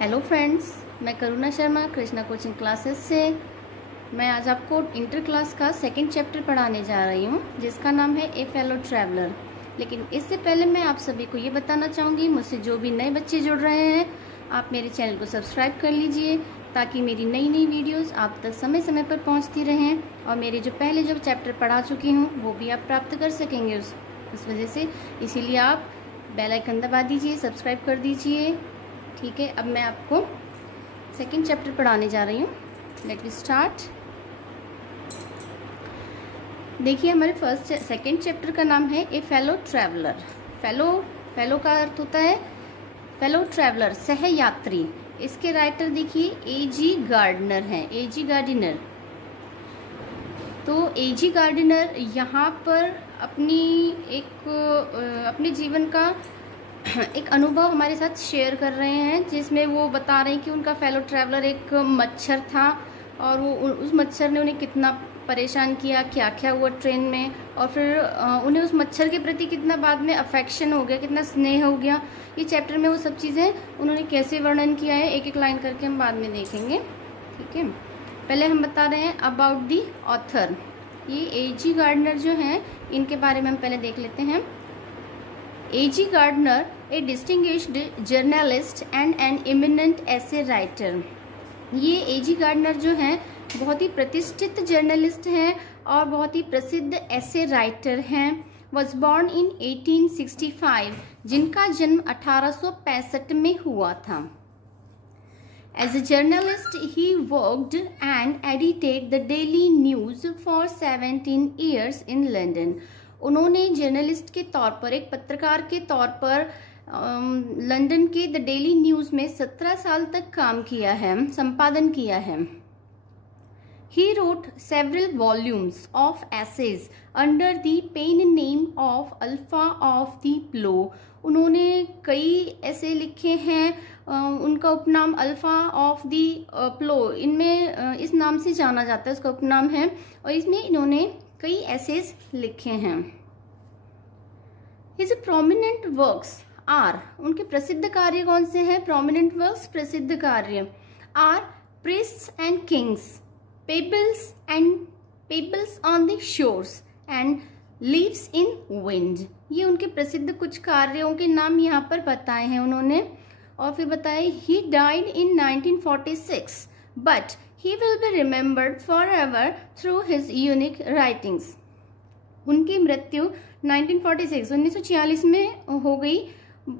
Hello friends, मैं करुणा Sharma Krishna coaching classes से। मैं आज आपको इंटर क्लास का सेकंड चैप्टर पढ़ाने जा रही हूँ, जिसका नाम है ए फेलो ट्रैवलर। लेकिन इससे पहले मैं आप सभी को ये बताना चाहूँगी, मुझसे जो भी नए बच्चे जुड़ रहे हैं, आप मेरे चैनल को सब्सक्राइब कर लीजिए ताकि मेरी नई नई वीडियोज़ आप तक समय समय पर पहुँचती रहें और मेरे जो पहले जो चैप्टर पढ़ा चुकी हूँ वो भी आप प्राप्त कर सकेंगे उस वजह से। इसीलिए आप बेल आइकन दबा दीजिए, सब्सक्राइब कर दीजिए। ठीक है, अब मैं आपको सेकंड चैप्टर पढ़ाने जा रही हूँ। Let we start. देखिए, हमारे सेकंड चैप्टर का नाम है ए फेलो ट्रैवलर। फेलो का अर्थ होता है फेलो ट्रैवलर, सह यात्री। इसके राइटर देखिए A.G. गार्डनर हैं, A.G. गार्डनर। तो A.G. गार्डनर यहाँ पर अपने जीवन का एक अनुभव हमारे साथ शेयर कर रहे हैं, जिसमें वो बता रहे हैं कि उनका फेलो ट्रैवलर एक मच्छर था और वो उस मच्छर ने उन्हें कितना परेशान किया, क्या क्या हुआ ट्रेन में, और फिर उन्हें उस मच्छर के प्रति कितना बाद में अफेक्शन हो गया, कितना स्नेह हो गया। ये चैप्टर में वो सब चीज़ें उन्होंने कैसे वर्णन किया है, एक एक लाइन करके हम बाद में देखेंगे। ठीक है, पहले हम बता रहे हैं अबाउट दी ऑथर। ये A.G. गार्डनर जो हैं, इनके बारे में हम पहले देख लेते हैं। A.G. Gardner, a distinguished journalist and an eminent essay writer। ये A.G. गार्डनर जो हैं बहुत ही प्रतिष्ठित जर्नलिस्ट हैं और बहुत ही प्रसिद्ध ऐसे राइटर हैं। वॉज बॉर्न इन 1865, जिनका जन्म 1865 में हुआ था। As a journalist, he worked and edited the daily news for 17 years in London। उन्होंने जर्नलिस्ट के तौर पर, एक पत्रकार के तौर पर लंदन के द डेली न्यूज़ में 17 साल तक काम किया है, संपादन किया है। He wrote several volumes of essays under the pen name of Alpha of the Plough। उन्होंने कई ऐसे लिखे हैं, उनका उपनाम अल्फा ऑफ दी प्लो, इनमें इस नाम से जाना जाता है, उसका उपनाम है, और इसमें इन्होंने कई एसेज लिखे हैं। His prominent works are, उनके प्रसिद्ध कार्य कौन से हैं? prominent works, प्रसिद्ध कार्य are Priests and Kings, Pebbles on the Shores and Leaves in Wind। ये उनके प्रसिद्ध कुछ कार्यों के नाम यहाँ पर बताए हैं उन्होंने, और फिर बताए He died in 1946 but he will be remembered forever through his unique writings। उनकी मृत्यु 1946 में हो गई,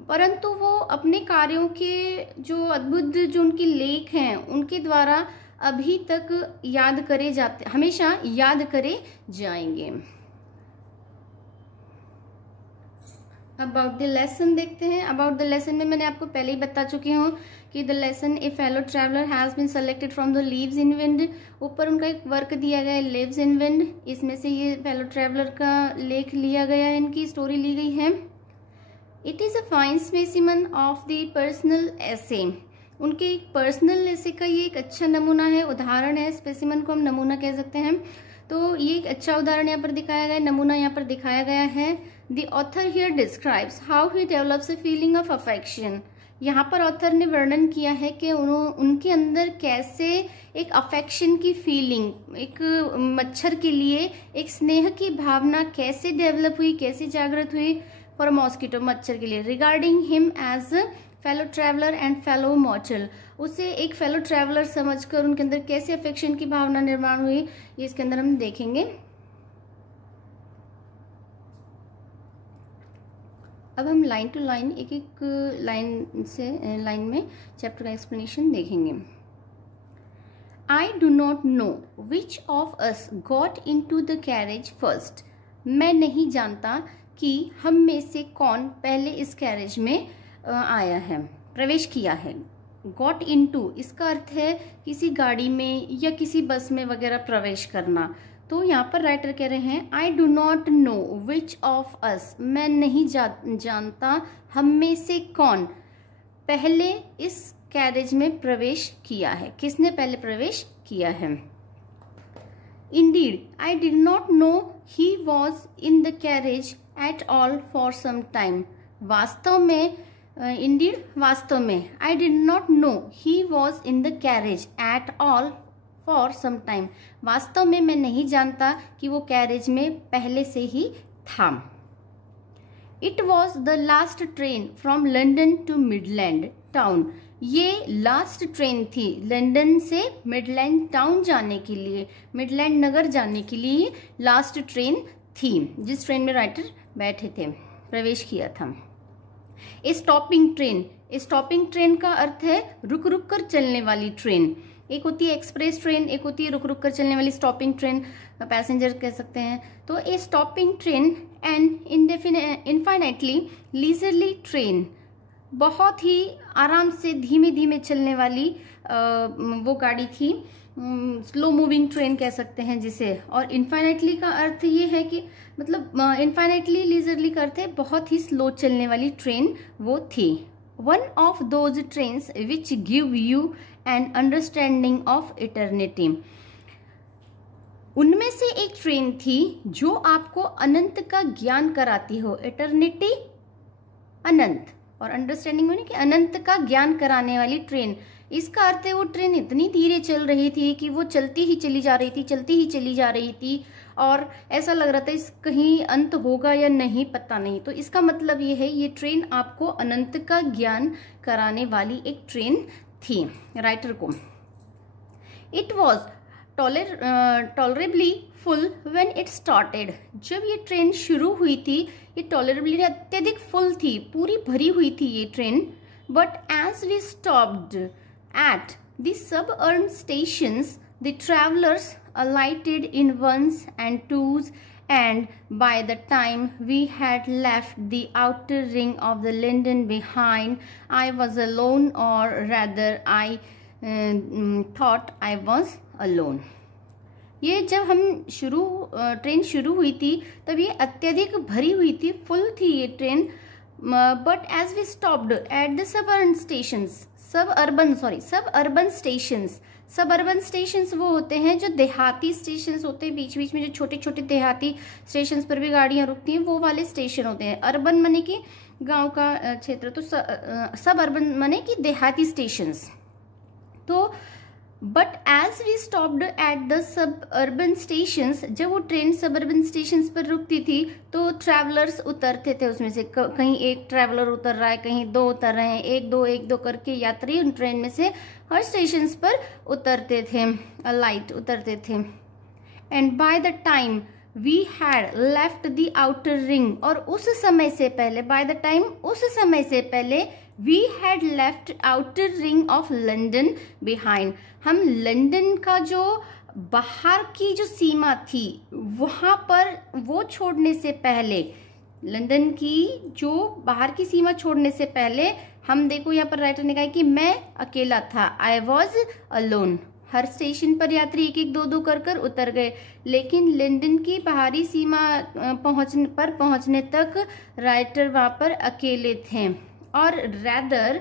परंतु वो अपने कार्यों के जो अद्भुत जो उनके लेख हैं उनके द्वारा अभी तक हमेशा याद करे जाएंगे। अबाउट द लेसन देखते हैं। अबाउट द लेसन में मैंने आपको पहले ही बता चुकी हूँ कि the lesson a fellow traveller has been selected from the leaves in wind. ऊपर उनका एक वर्क दिया गया है, लीव्स इन विंड, इसमें से ये फेलो ट्रैवलर का लेख लिया गया है, इनकी स्टोरी ली गई है। It is a fine specimen of the personal essay. उनके एक पर्सनल एसे का ये एक अच्छा नमूना है, उदाहरण है। स्पेसिमन को हम नमूना कह सकते हैं। तो ये एक अच्छा उदाहरण यहाँ पर दिखाया गया है, नमूना यहाँ पर दिखाया गया है। The author here describes how he develops a feeling of affection। यहाँ पर ऑथर ने वर्णन किया है कि उनके अंदर कैसे एक अफेक्शन की फीलिंग, एक मच्छर के लिए एक स्नेह की भावना कैसे डेवलप हुई, कैसे जागृत हुई, फॉर मॉस्किटो, मच्छर के लिए। Regarding him as fellow traveller and fellow mortal, उसे एक फेलो ट्रैवलर समझकर उनके अंदर कैसे अफेक्शन की भावना निर्माण हुई, ये इसके अंदर हम देखेंगे। अब हम लाइन टू लाइन, एक एक लाइन में चैप्टर का एक्सप्लेनेशन देखेंगे। I do not know which of us got into the carriage first. मैं नहीं जानता कि हम में से कौन पहले इस कैरेज में आया है, प्रवेश किया है। गॉट इन टू, इसका अर्थ है किसी गाड़ी में या किसी बस में वगैरह प्रवेश करना। तो यहाँ पर राइटर कह रहे हैं आई do not know which of अस, मैं नहीं जानता हम में से कौन पहले इस कैरेज में प्रवेश किया है, किसने पहले प्रवेश किया है। Indeed I did not know he was in the carriage at all for some time. वास्तव में इंडीड, वास्तव में, I did not know he was in the carriage at all for some time, वास्तव में मैं नहीं जानता कि वो कैरेज में पहले से ही था। It was the last train from London to Midland town, ये लास्ट ट्रेन थी लंदन से मिडलैंड टाउन जाने के लिए, मिडलैंड नगर जाने के लिए लास्ट ट्रेन थी जिस ट्रेन में राइटर बैठे थे, प्रवेश किया था। ए स्टॉपिंग ट्रेन, ए स्टॉपिंग ट्रेन का अर्थ है रुक रुक कर चलने वाली ट्रेन। एक होती है एक्सप्रेस ट्रेन, एक होती है रुक रुक कर चलने वाली स्टॉपिंग ट्रेन, पैसेंजर कह सकते हैं। तो a stopping train and infinitely leisurely train, बहुत ही आराम से धीमे धीमे चलने वाली वो गाड़ी थी, स्लो मूविंग ट्रेन कह सकते हैं जिसे। और इनफाइनाइटली का अर्थ ये है कि मतलब इनफाइनाइटली लीजरली का अर्थ है बहुत ही स्लो चलने वाली ट्रेन वो थी। One of those trains which give you an understanding of eternity, उनमें से एक ट्रेन थी जो आपको अनंत का ज्ञान कराती हो। इटर्निटी अनंत, और अंडरस्टैंडिंग में कि अनंत का ज्ञान कराने वाली ट्रेन। इसका अर्थ है वो ट्रेन इतनी धीरे चल रही थी कि वो चलती ही चली जा रही थी, चलती ही चली जा रही थी, और ऐसा लग रहा था इस कहीं अंत होगा या नहीं, पता नहीं। तो इसका मतलब ये है ये ट्रेन आपको अनंत का ज्ञान कराने वाली एक ट्रेन थी राइटर को। It was tolerably full when it started, जब ये ट्रेन शुरू हुई थी ये टॉलरेबली अत्यधिक फुल थी, पूरी भरी हुई थी ये train. But as we stopped at the suburban stations the travelers alighted in ones and twos, and by the time we had left the outer ring of the London behind, I was alone, or rather I thought I was alone. ये जब हम train शुरू हुई थी तब ये अत्यधिक भरी हुई थी, फुल थी ये train. But as we stopped at the suburban stations, suburban stations वो होते हैं जो देहाती स्टेशंस होते हैं, बीच बीच में जो छोटे छोटे देहाती स्टेशंस पर भी गाड़ियां रुकती हैं, वो वाले स्टेशन होते हैं। अर्बन माने कि गांव का क्षेत्र, तो सब अर्बन माने कि देहाती स्टेशंस। तो but as we stopped at the suburban stations, जब वो ट्रेन सबअर्बन स्टेशंस पर रुकती थी तो ट्रैवलर्स उतरते थे उसमें से, कहीं एक ट्रैवलर उतर रहा है, कहीं दो उतर रहे हैं, एक दो करके यात्री उन ट्रेन में से हर स्टेशंस पर उतरते थे, लाइट उतरते थे। And by the time we had left the outer ring, और उस समय से पहले, बाय द टाइम उस समय से पहले, we had left outer ring of London behind, हम लंदन का जो बाहर की जो सीमा थी वहां पर वो छोड़ने से पहले, लंदन की जो बाहर की सीमा छोड़ने से पहले हम, देखो यहाँ पर राइटर ने कहा कि मैं अकेला था, आई वॉज अलोन। हर स्टेशन पर यात्री एक एक दो कर उतर गए, लेकिन लंदन की बाहरी सीमा पहुंचने तक राइटर वहां पर अकेले थे। और rather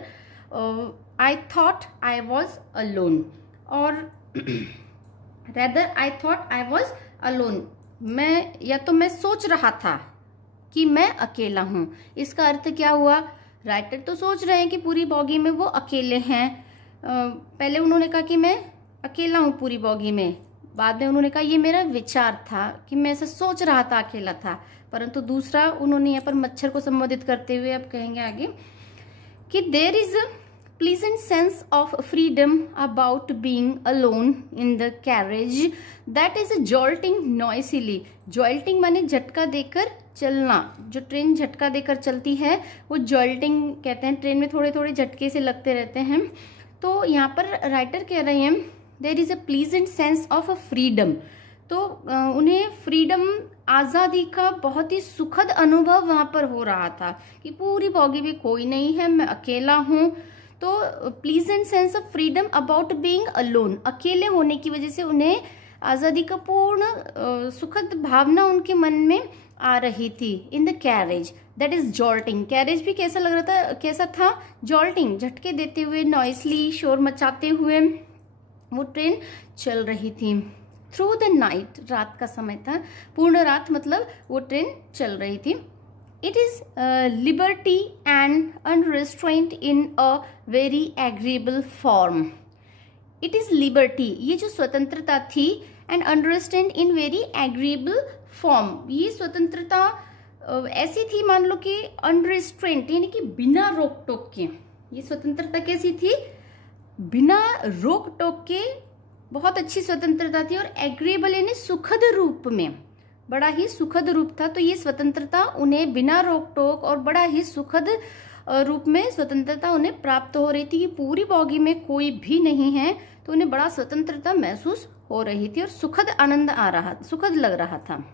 I thought I was alone, और rather I thought I was alone, मैं सोच रहा था कि मैं अकेला हूं। इसका अर्थ क्या हुआ, राइटर तो सोच रहे हैं कि पूरी बॉगी में वो अकेले हैं। पहले उन्होंने कहा कि मैं अकेला हूं पूरी बॉगी में, बाद में उन्होंने कहा ये मेरा विचार था कि मैं ऐसा सोच रहा था, अकेला था। परंतु दूसरा उन्होंने यहाँ पर मच्छर को संबोधित करते हुए अब कहेंगे आगे कि there is a pleasant sense of freedom about being alone in the carriage that is jolting noisily. Jolting माने झटका देकर चलना, जो ट्रेन झटका देकर चलती है वो जॉल्टिंग कहते हैं। ट्रेन में थोड़े थोड़े झटके से लगते रहते हैं। तो यहाँ पर राइटर कह रहे हैं there is a pleasant sense of freedom, तो उन्हें फ्रीडम, आज़ादी का बहुत ही सुखद अनुभव वहां पर हो रहा था कि पूरी बॉगी में कोई नहीं है, मैं अकेला हूं। तो pleasant sense of freedom about being alone, अकेले होने की वजह से उन्हें आज़ादी का पूर्ण सुखद भावना उनके मन में आ रही थी। In the carriage that is jolting, carriage भी कैसा लग रहा था, कैसा था, जॉल्टिंग, झटके देते हुए, नॉइसली, शोर मचाते हुए वो ट्रेन चल रही थी। थ्रू द नाइट, रात का समय था, पूर्ण रात मतलब वो ट्रेन चल रही थी। It is liberty and unrestrained in a very agreeable form. It is liberty, ये जो स्वतंत्रता थी, and unrestrained in very agreeable form, ये स्वतंत्रता ऐसी थी, मान लो कि unrestrained यानी कि बिना रोक टोक के, ये स्वतंत्रता कैसी थी, बिना रोक टोक के बहुत अच्छी स्वतंत्रता थी, और agreeable यानी सुखद रूप में, बड़ा ही सुखद रूप था। तो ये स्वतंत्रता उन्हें बिना रोक टोक और बड़ा ही सुखद रूप में स्वतंत्रता उन्हें प्राप्त हो रही थी कि पूरी बॉगी में कोई भी नहीं है, तो उन्हें बड़ा स्वतंत्रता महसूस हो रही थी और सुखद आनंद आ रहा, सुखद लग रहा था।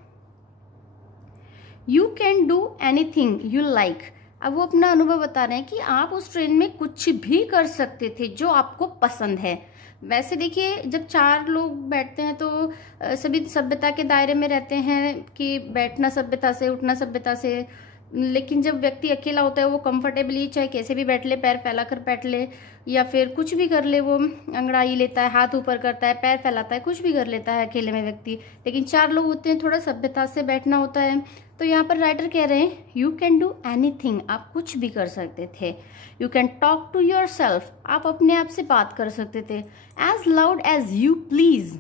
You can do anything you like, अब वो अपना अनुभव बता रहे हैं कि आप उस ट्रेन में कुछ भी कर सकते थे जो आपको पसंद है। वैसे देखिए, जब 4 लोग बैठते हैं तो सभी सभ्यता के दायरे में रहते हैं कि बैठना सभ्यता से, उठना सभ्यता से, लेकिन जब व्यक्ति अकेला होता है वो कंफर्टेबली चाहे कैसे भी बैठ ले, पैर फैलाकर बैठ ले या फिर कुछ भी कर ले, वो अंगड़ाई लेता है, हाथ ऊपर करता है, पैर फैलाता है, कुछ भी कर लेता है अकेले में व्यक्ति। लेकिन 4 लोग होते हैं, थोड़ा सभ्यता से बैठना होता है। तो यहाँ पर राइटर कह रहे हैं यू कैन डू एनीथिंग, आप कुछ भी कर सकते थे। You can talk to yourself, आप अपने आप से बात कर सकते थे। As loud as you please,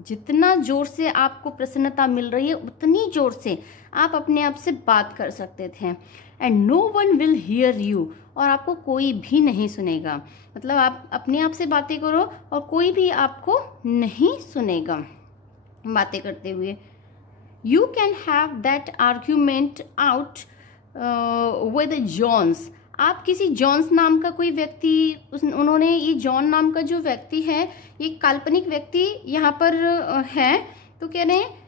जितना जोर से आपको प्रसन्नता मिल रही है उतनी जोर से आप अपने आप से बात कर सकते थे। And no one will hear you, और आपको कोई भी नहीं सुनेगा, मतलब आप अपने आप से बातें करो और कोई भी आपको नहीं सुनेगा बातें करते हुए। You can have that argument out with Jones, आप किसी जॉन्स नाम का कोई व्यक्ति, उन्होंने, ये जॉन नाम का जो व्यक्ति है ये काल्पनिक व्यक्ति यहाँ पर है, तो कह रहे हैं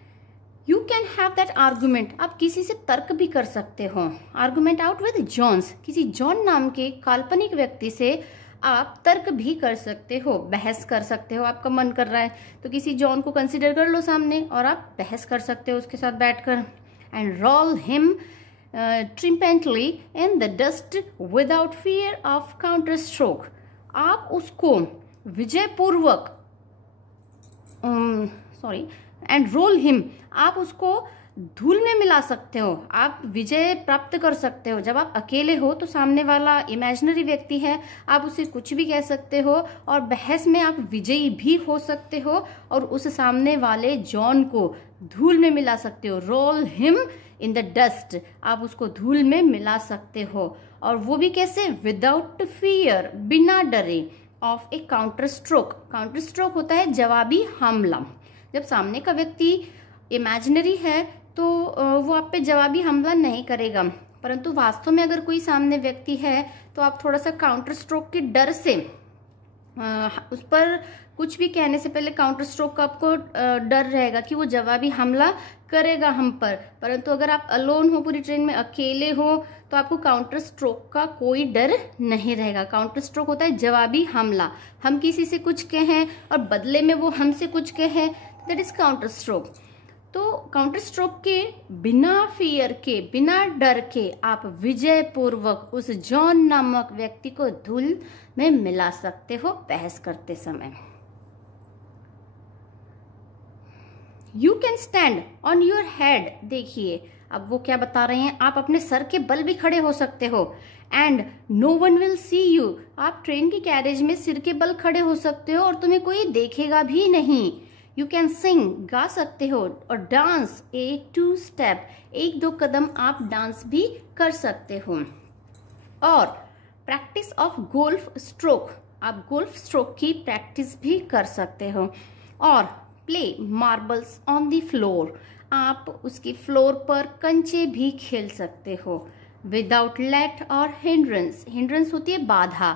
you can have that argument, आप किसी से तर्क भी कर सकते हो। आर्गुमेंट आउट विद जॉन्स, किसी जॉन नाम के काल्पनिक व्यक्ति से आप तर्क भी कर सकते हो, बहस कर सकते हो। आपका मन कर रहा है तो किसी जॉन को कंसिडर कर लो सामने और आप बहस कर सकते हो उसके साथ बैठकर। And roll him triumphantly in the dust without fear of counter stroke, आप उसको विजयपूर्वक एंड रोल हिम, आप उसको धूल में मिला सकते हो, आप विजय प्राप्त कर सकते हो। जब आप अकेले हो तो सामने वाला इमेजिनरी व्यक्ति है, आप उसे कुछ भी कह सकते हो और बहस में आप विजयी भी हो सकते हो और उस सामने वाले जॉन को धूल में मिला सकते हो। Roll him in the dust, आप उसको धूल में मिला सकते हो, और वो भी कैसे, विदाउट फियर, बिना डरे, of A counter stroke. Counter stroke होता है जवाबी हमला। जब सामने का व्यक्ति इमेजिनरी है तो वो आप पे जवाबी हमला नहीं करेगा, परंतु वास्तव में अगर कोई सामने व्यक्ति है तो आप थोड़ा सा काउंटर स्ट्रोक के डर से उस पर कुछ भी कहने से पहले काउंटर स्ट्रोक का आपको डर रहेगा कि वो जवाबी हमला करेगा हम पर। परंतु अगर आप अलोन हो, पूरी ट्रेन में अकेले हो, तो आपको काउंटर स्ट्रोक का कोई डर नहीं रहेगा। काउंटर स्ट्रोक होता है जवाबी हमला, हम किसी से कुछ कहें और बदले में वो हमसे कुछ कहे, दैट इज काउंटर स्ट्रोक। तो काउंटर स्ट्रोक के बिना फियर के, बिना डर के आप विजय पूर्वक उस जॉन नामक व्यक्ति को धूल में मिला सकते हो बहस करते समय। You can stand on your head, देखिए अब वो क्या बता रहे हैं, आप अपने सर के बल भी खड़े हो सकते हो। And no one will see you, आप ट्रेन की कैरेज में सिर के बल खड़े हो सकते हो और तुम्हें कोई देखेगा भी नहीं। यू कैन सिंग, गा सकते हो, और डांस, 1-2 स्टेप, 1-2 कदम आप डांस भी कर सकते हो। और प्रैक्टिस ऑफ गोल्फ स्ट्रोक, आप गोल्फ स्ट्रोक की प्रैक्टिस भी कर सकते हो। और play marbles on the floor, आप उसकी फ्लोर पर कंचे भी खेल सकते हो। विदाउट लेट और हिंड्रेंस, हिंड्रेंस होती है बाधा,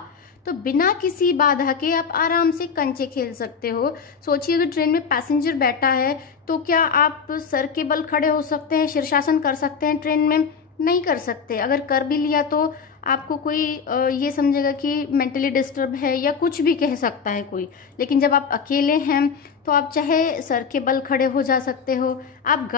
तो बिना किसी बाधा के आप आराम से कंचे खेल सकते हो। सोचिए अगर ट्रेन में पैसेंजर बैठा है तो क्या आप सर के बल खड़े हो सकते हैं, शीर्षासन कर सकते हैं ट्रेन में? नहीं कर सकते। अगर कर भी लिया तो आपको कोई ये समझेगा कि मेंटली डिस्टर्ब है या कुछ भी कह सकता है कोई। लेकिन जब आप अकेले हैं तो आप चाहे सर के बल खड़े हो जा सकते हो, आप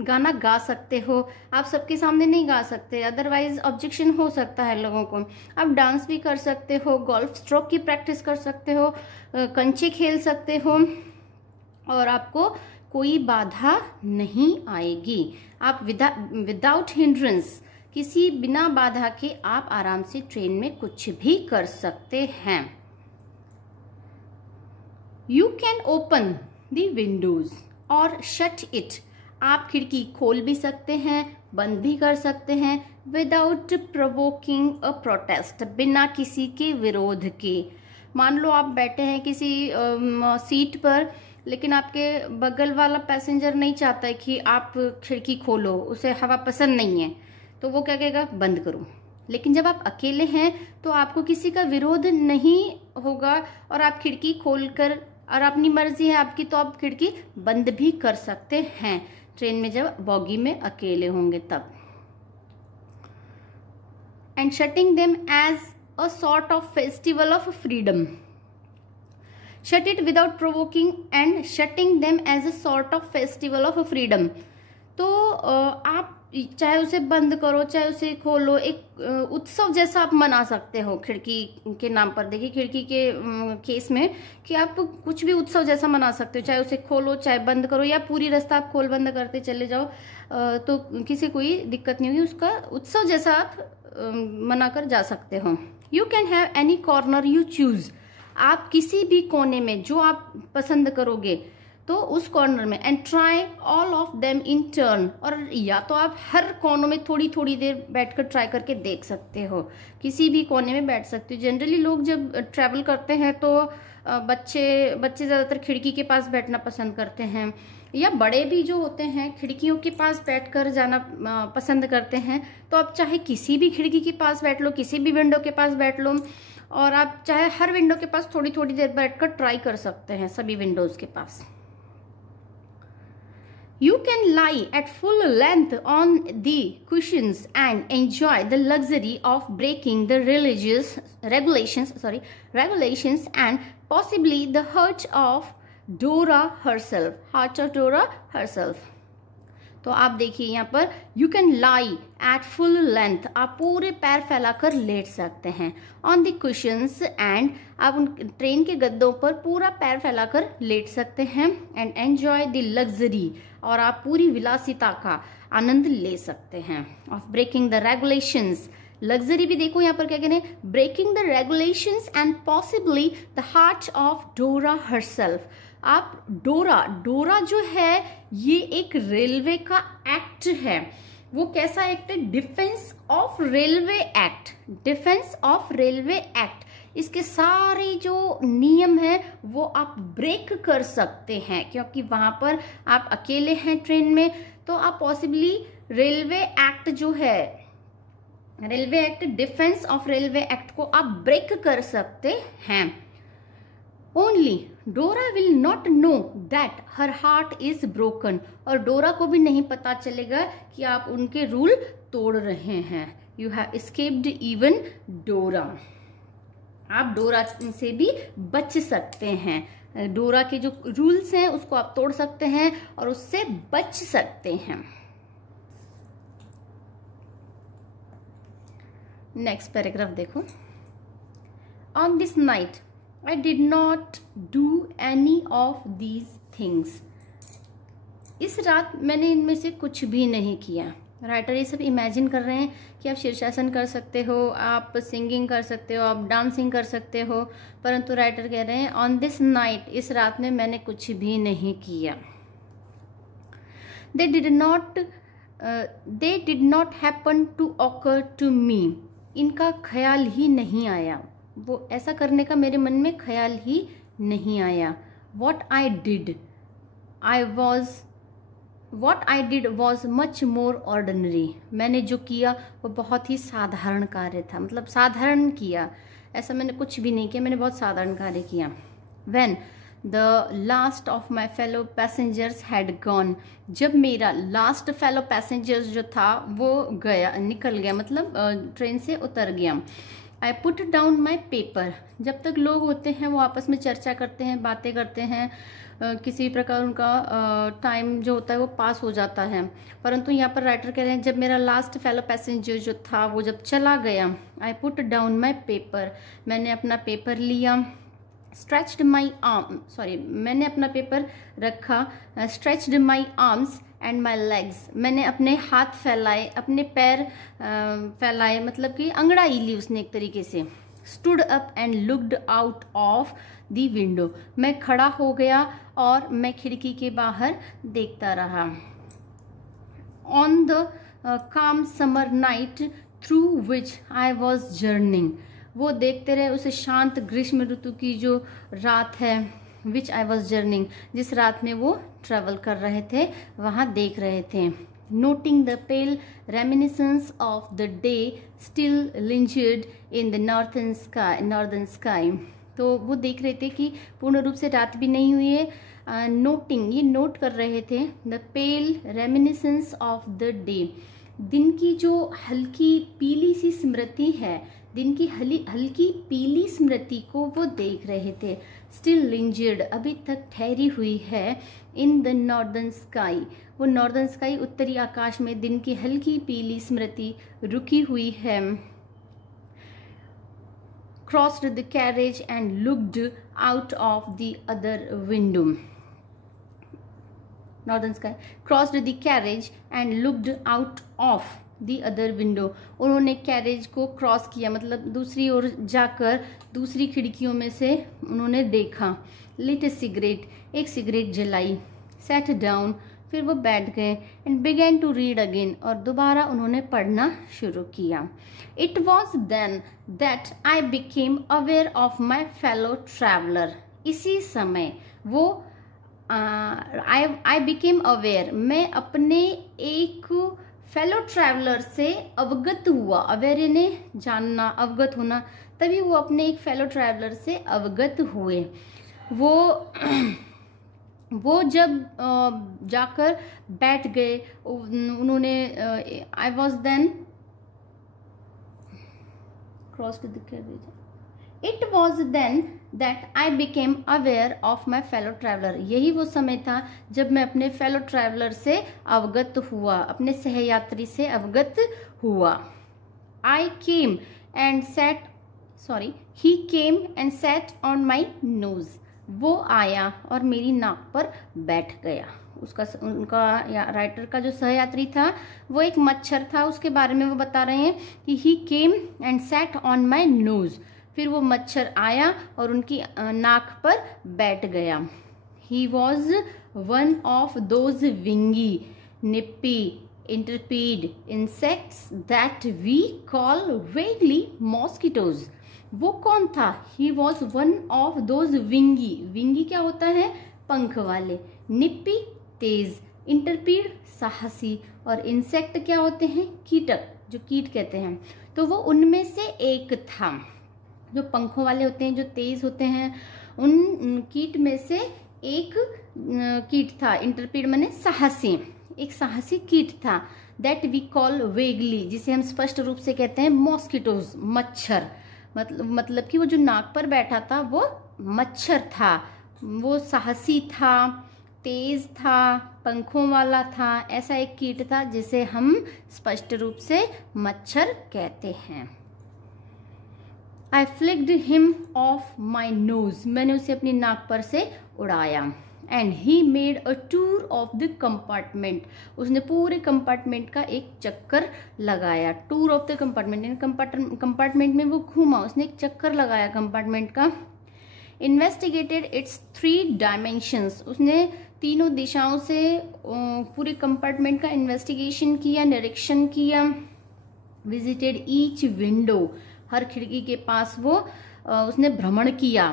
गाना गा सकते हो। आप सबके सामने नहीं गा सकते, अदरवाइज ऑब्जेक्शन हो सकता है लोगों को। आप डांस भी कर सकते हो, गोल्फ स्ट्रोक की प्रैक्टिस कर सकते हो, कंचे खेल सकते हो और आपको कोई बाधा नहीं आएगी। आप विदाउट हिंड्रेंस किसी बिना बाधा के आप आराम से ट्रेन में कुछ भी कर सकते हैं। You can open the Windows और शट इट। आप खिड़की खोल भी सकते हैं, बंद भी कर सकते हैं, विदाउट प्रोवोकिंग अ प्रोटेस्ट, बिना किसी के विरोध के। मान लो आप बैठे हैं किसी सीट पर, लेकिन आपके बगल वाला पैसेंजर नहीं चाहता है कि आप खिड़की खोलो, उसे हवा पसंद नहीं है, तो वो क्या कहेगा, बंद करो। लेकिन जब आप अकेले हैं तो आपको किसी का विरोध नहीं होगा और आप खिड़की खोलकर, और अपनी मर्जी है आपकी, तो आप खिड़की बंद भी कर सकते हैं ट्रेन में जब बॉगी में अकेले होंगे तब। And shutting them as a sort of festival of freedom. Shut it without provoking and shutting them as a sort of festival of freedom. तो आप चाहे उसे बंद करो चाहे उसे खोलो, एक उत्सव जैसा आप मना सकते हो खिड़की के नाम पर। देखिए खिड़की के केस में कि आप कुछ भी उत्सव जैसा मना सकते हो, चाहे उसे खोलो चाहे बंद करो, या पूरी रास्ता आप खोल बंद करते चले जाओ, तो किसी कोई दिक्कत नहीं होगी। उसका उत्सव जैसा आप मना कर जा सकते हो। You can have any corner you choose. आप किसी भी कोने में जो आप पसंद करोगे तो उस कॉर्नर में, and try all of them in turn, और या तो आप हर कोनों में थोड़ी थोड़ी देर बैठकर ट्राई करके देख सकते हो, किसी भी कोने में बैठ सकते हो। जनरली लोग जब ट्रैवल करते हैं तो बच्चे ज़्यादातर खिड़की के पास बैठना पसंद करते हैं, या बड़े भी जो होते हैं खिड़कियों के पास बैठकर जाना पसंद करते हैं। तो आप चाहे किसी भी खिड़की के पास बैठ लो, किसी भी विंडो के पास बैठ लो, और आप चाहे हर विंडो के पास थोड़ी थोड़ी देर बैठकर ट्राई कर सकते हैं सभी विंडोज के पास। You can lie at full length on the cushions and enjoy the luxury of breaking the regulations and possibly the heart of Dora herself. तो आप देखिए यहाँ पर you can lie at full length, आप पूरे पैर फैलाकर लेट सकते हैं। ऑन द कुशंस, एंड आप उन ट्रेन के गद्दों पर पूरा पैर फैलाकर लेट सकते हैं। एंड एंजॉय द लग्जरी, और आप पूरी विलासिता का आनंद ले सकते हैं। Of breaking the regulations, luxury भी देखो यहाँ पर क्या कहते हैं, breaking the regulations and possibly the heart of Dora herself. आप डोरा जो है ये एक रेलवे का एक्ट है। वो कैसा एक्ट है, डिफेंस ऑफ रेलवे एक्ट। इसके सारे जो नियम हैं वो आप ब्रेक कर सकते हैं, क्योंकि वहां पर आप अकेले हैं ट्रेन में, तो आप पॉसिबली रेलवे एक्ट जो है, railway act, defence of railway act को आप ब्रेक कर सकते हैं। ओनली डोरा will not know that her heart is broken, और डोरा को भी नहीं पता चलेगा कि आप उनके रूल तोड़ रहे हैं। यू हैव एस्केप्ड इवन डोरा, आप डोरा से भी बच सकते हैं। डोरा के जो रूल्स हैं उसको आप तोड़ सकते हैं और उससे बच सकते हैं। नेक्स्ट पैराग्राफ देखो। On this night I did not do any of these things. इस रात मैंने इनमें से कुछ भी नहीं किया। राइटर ये सब इमेजिन कर रहे हैं कि आप शीर्षासन कर सकते हो, आप सिंगिंग कर सकते हो, आप डांसिंग कर सकते हो, परंतु राइटर कह रहे हैं ऑन दिस नाइट, इस रात में मैंने कुछ भी नहीं किया। They did not happen to occur to me. इनका ख्याल ही नहीं आया, वो ऐसा करने का मेरे मन में ख्याल ही नहीं आया। What I did was much more ordinary. मैंने जो किया वो बहुत ही साधारण कार्य था, मतलब साधारण किया, ऐसा मैंने कुछ भी नहीं किया, मैंने बहुत साधारण कार्य किया। When the last of my fellow passengers had gone, जब मेरा last fellow passengers जो था वो निकल गया, मतलब ट्रेन से उतर गया। I put down my paper, जब तक लोग होते हैं वो आपस में चर्चा करते हैं, बातें करते हैं, किसी प्रकार उनका टाइम जो होता है वो पास हो जाता है। परंतु यहाँ पर राइटर कह रहे हैं जब मेरा लास्ट फेलो पैसेंजर जो था वो जब चला गया, I put down my paper, मैंने अपना पेपर लिया, स्ट्रेच्ड माई आर्म, सॉरी मैंने अपना पेपर रखा, stretched my arms and my legs, मैंने अपने हाथ फैलाए, अपने पैर फैलाए, मतलब कि अंगड़ाई ली उसने एक तरीके से। Stood up and looked out of the window, मैं खड़ा हो गया और मैं खिड़की के बाहर देखता रहा। ऑन द काम summer night through which I was journeying, वो देखते रहे उस शांत ग्रीष्म ऋतु की जो रात है, विच आई वॉज जर्निंग, जिस रात में वो ट्रेवल कर रहे थे, वहाँ देख रहे थे। Noting the pale reminiscence of the day still लिंजर्ड in the northern sky, तो वो देख रहे थे कि पूर्ण रूप से रात भी नहीं हुई है। नोटिंग, ये नोट कर रहे थे, the pale reminiscence of the day, दिन की जो हल्की पीली सी स्मृति है, दिन की हल्की पीली स्मृति को वो देख रहे थे। स्टिल लिंजर्ड, अभी तक ठहरी हुई है, इन द नॉर्दर्न स्काई, वो नॉर्दर्न स्काई उत्तरी आकाश में दिन की हल्की पीली स्मृति रुकी हुई है। Crossed the carriage and looked out of the other window, northern sky crossed the carriage and looked out of the other window, उन्होंने कैरेज को क्रॉस किया, मतलब दूसरी ओर जाकर दूसरी खिड़कियों में से उन्होंने देखा। लिट ए सिगरेट, एक सिगरेट जलाई। सेट डाउन, फिर वो बैठ गए। And began to read again, और दोबारा उन्होंने पढ़ना शुरू किया। It was then that I became aware of my fellow traveller, इसी समय वो आई बिकेम अवेयर, मैं अपने एक फेलो ट्रैवलर से अवगत हुआ। अवेयर यानी जानना, अवगत होना, तभी वो अपने एक फेलो ट्रैवलर से अवगत हुए। वो जब जाकर बैठ गए, उन्होंने I was then cross to the carriage, it was then that I became aware of my fellow traveller, यही वो समय था जब मैं अपने फेलो ट्रैवलर से अवगत हुआ, अपने सहयात्री से अवगत हुआ। I came and sat, sorry he came and sat on my nose, वो आया और मेरी नाक पर बैठ गया। उनका राइटर का जो सहयात्री था वो एक मच्छर था, उसके बारे में वो बता रहे हैं कि he came and sat on my nose, फिर वो मच्छर आया और उनकी नाक पर बैठ गया। He was one of those wingy, nippy, intrepid insects that we call vaguely mosquitoes, वो कौन था? He was one of those wingy, wingy क्या होता है? पंख वाले, निप्पी तेज, इंटरपीड साहसी, और इंसेक्ट क्या होते हैं? कीटक, जो कीट कहते हैं। तो वो उनमें से एक था, जो पंखों वाले होते हैं, जो तेज होते हैं, उन कीट में से एक कीट था। इंटरपीड माने साहसी, एक साहसी कीट था। दैट वी कॉल वेगली, जिसे हम स्पष्ट रूप से कहते हैं मॉस्किटोज, मच्छर। मतलब कि वो जो नाक पर बैठा था वो मच्छर था, वो साहसी था, तेज था, पंखों वाला था, ऐसा एक कीट था जिसे हम स्पष्ट रूप से मच्छर कहते हैं। I flicked him off my nose, मैंने उसे अपनी नाक पर से उड़ाया। And he made a tour of the compartment, उसने पूरे कंपार्टमेंट का एक चक्कर लगाया। टूर ऑफ द कंपार्टमेंट, यानी कंपार्टमेंट में वो घूमा, उसने एक चक्कर लगाया कंपार्टमेंट का। Investigated its 3 dimensions, उसने तीनों दिशाओं से पूरे कंपार्टमेंट का इन्वेस्टिगेशन किया, निरीक्षण किया। Visited each window, हर खिड़की के पास वो उसने भ्रमण किया।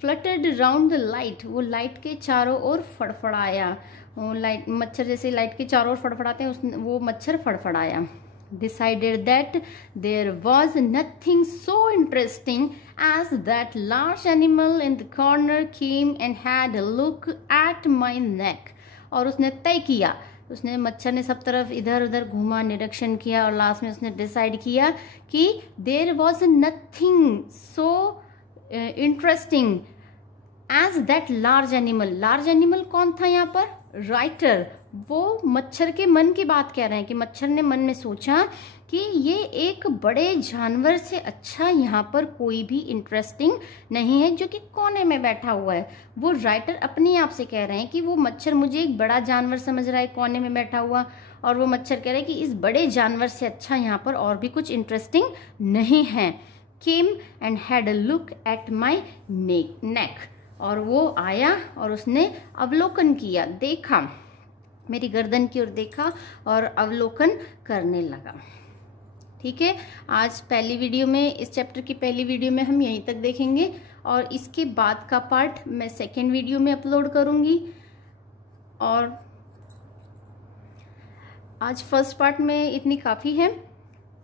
फ्लटर्ड राउंड द लाइट, वो लाइट के चारों ओर फड़फड़ाया। वो लाइट, मच्छर जैसे लाइट के चारों ओर फड़फड़ाते हैं, वो मच्छर फड़फड़ाया। Decided that there was nothing so interesting as that large animal in the corner came and had a look at my neck, और उसने तय किया, उसने मच्छर ने सब तरफ इधर उधर घूमा, निरीक्षण किया, और लास्ट में उसने डिसाइड किया कि there was nothing so interesting as that large animal. Large animal कौन था यहाँ पर? राइटर, वो मच्छर के मन की बात कह रहे हैं कि मच्छर ने मन में सोचा कि ये एक बड़े जानवर से अच्छा यहाँ पर कोई भी इंटरेस्टिंग नहीं है जो कि कोने में बैठा हुआ है। वो राइटर अपने आप से कह रहे हैं कि वो मच्छर मुझे एक बड़ा जानवर समझ रहा है कोने में बैठा हुआ, और वो मच्छर कह रहे हैं कि इस बड़े जानवर से अच्छा यहाँ पर और भी कुछ इंटरेस्टिंग नहीं है। Came and had a look at my neck, और वो आया और उसने अवलोकन किया, देखा, मेरी गर्दन की ओर देखा और अवलोकन करने लगा। ठीक है, आज पहली वीडियो में, इस चैप्टर की पहली वीडियो में हम यहीं तक देखेंगे, और इसके बाद का पार्ट मैं सेकेंड वीडियो में अपलोड करूंगी। और आज फर्स्ट पार्ट में इतनी काफ़ी है,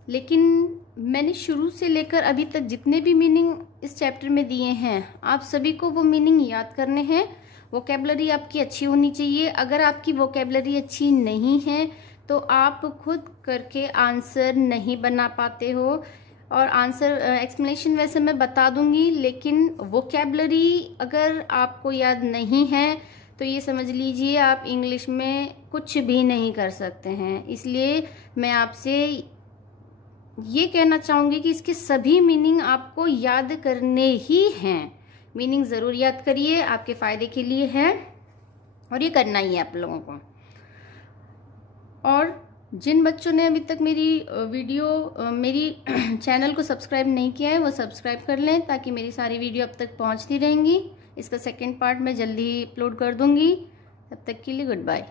लेकिन मैंने शुरू से लेकर अभी तक जितने भी मीनिंग इस चैप्टर में दिए हैं, आप सभी को वो मीनिंग याद करने हैं। वोकेबलरी आपकी अच्छी होनी चाहिए। अगर आपकी वोकेबलरी अच्छी नहीं है तो आप खुद करके आंसर नहीं बना पाते हो, और आंसर एक्सप्लेनेशन वैसे मैं बता दूंगी, लेकिन वोकेबलरी अगर आपको याद नहीं है तो ये समझ लीजिए आप इंग्लिश में कुछ भी नहीं कर सकते हैं। इसलिए मैं आपसे ये कहना चाहूँगी कि इसके सभी मीनिंग आपको याद करने ही हैं। मीनिंग ज़रूर याद करिए, आपके फ़ायदे के लिए है, और ये करना ही है आप लोगों को। और जिन बच्चों ने अभी तक मेरी चैनल को सब्सक्राइब नहीं किया है वो सब्सक्राइब कर लें, ताकि मेरी सारी वीडियो अब तक पहुंचती रहेंगी। इसका सेकंड पार्ट मैं जल्दी ही अपलोड कर दूंगी। तब तक के लिए गुड बाय।